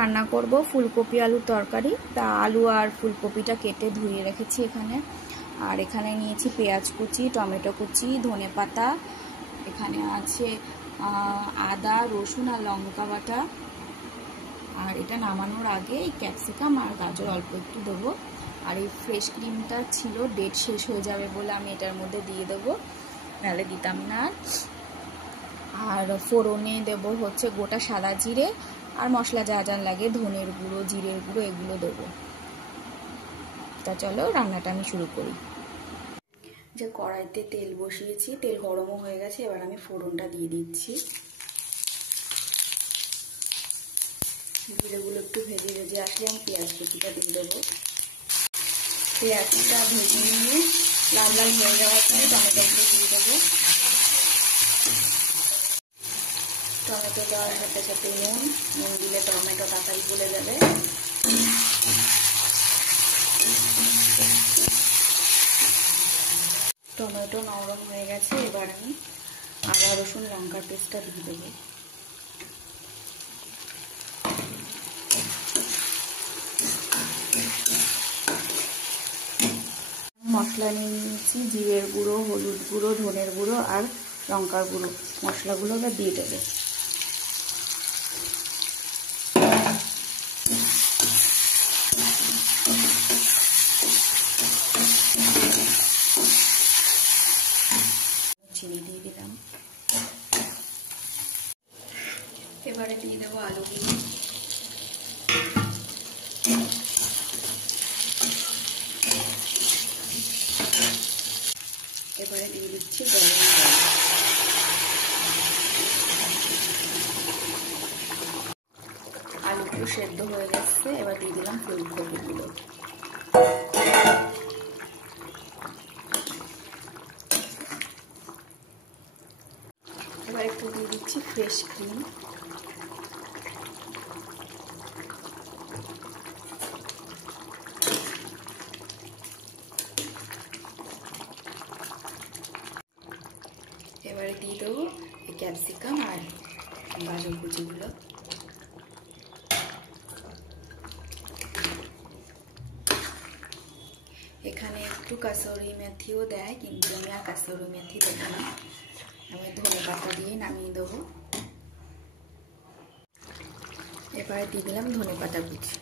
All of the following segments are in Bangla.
রান্না করব ফুলকপি আলুর তরকারি। তা আলু আর ফুলকপিটা কেটে ধুয়ে রেখেছি এখানে। আর এখানে নিয়েছি পেঁয়াজ কুচি, টমেটো কুচি, ধনেপাতা, এখানে আছে আদা, রসুন আর লঙ্কা বাটা। আর এটা নামানোর আগে এই ক্যাপসিকাম আর গাজর অল্প একটু দেবো। আর এই ফ্রেশ ক্রিমটা ছিল, ডেট শেষ হয়ে যাবে বলে আমি এটার মধ্যে দিয়ে দেবো, নাহলে দিতাম না। আর ফোড়নে দেবো হচ্ছে গোটা সাদা জিরে আর মশলা যা যা লাগে, ধনের গুঁড়ো, জিরের গুঁড়ো, এগুলো দেবো। তা চলো রান্নাটা আমি শুরু করি। যে কড়াইতে তেল বসিয়েছি, তেল গরমও হয়ে গেছে, এবার আমি ফোড়নটা দিয়ে দিচ্ছি। জিরেগুলো একটু ভেজে ভেজে আসলে আমি পেঁয়াজ কুচিটা দিয়ে দেবো। পেঁয়াজটা ভেজে নিয়ে লাল লাল হয়ে যাওয়ার পরে টমেটোগুলো দিয়ে দেবো। টমেটো দেওয়ার সাথে সাথে নুন দিলে টমেটো তাড়াতাড়ি গলে যাবে। টমেটো নরম হয়ে গেছে, এবার আমি আদা রসুন লঙ্কার পেস্টটা দিয়ে দেবো। মশলা নিয়ে নিয়েছি, জিরের গুঁড়ো, হলুদ গুঁড়ো, ধনের গুঁড়ো আর লঙ্কার গুঁড়ো। মশলাগুলো এবার দিয়ে দেবো। চিনি দিয়ে দিলাম। এবারে দিয়ে দেবো আলুগুলো। এবারে দিয়ে দিচ্ছি গরম জল। আলুগুলো সেদ্ধ হয়ে গেছে, এবার দিয়ে দিলাম ফুলকপিগুলো। এবার একটু দিয়ে দিচ্ছি ফ্রেশ ক্রিম। এবারে দিয়ে দেবো ক্যাপসিকাম আর গাজর কুচিগুলো। এখানে একটু কাসুরি মেথিও দেয়, কিন্তু আমি আর কাসুরি মেথি দেবো না, আমি ধনেপাতা দিয়ে নামিয়ে দেবো। এবারে দিয়ে দিলাম ধনেপাতা কুচি।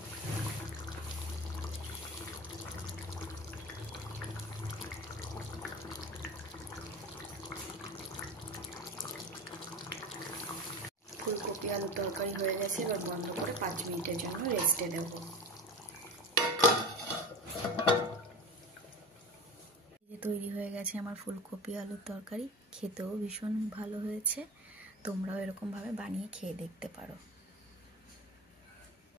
ফুলকপি আলুর তরকারি হয়ে গেছে, এবার বন্ধ করে 5 মিনিটের জন্য রেস্টে দেবো। তৈরি হয়ে গেছে আমার ফুলকপি আলুর তরকারি, খেতেও ভীষণ ভালো হয়েছে। তোমরাও এরকমভাবে বানিয়ে খেয়ে দেখতে পারো।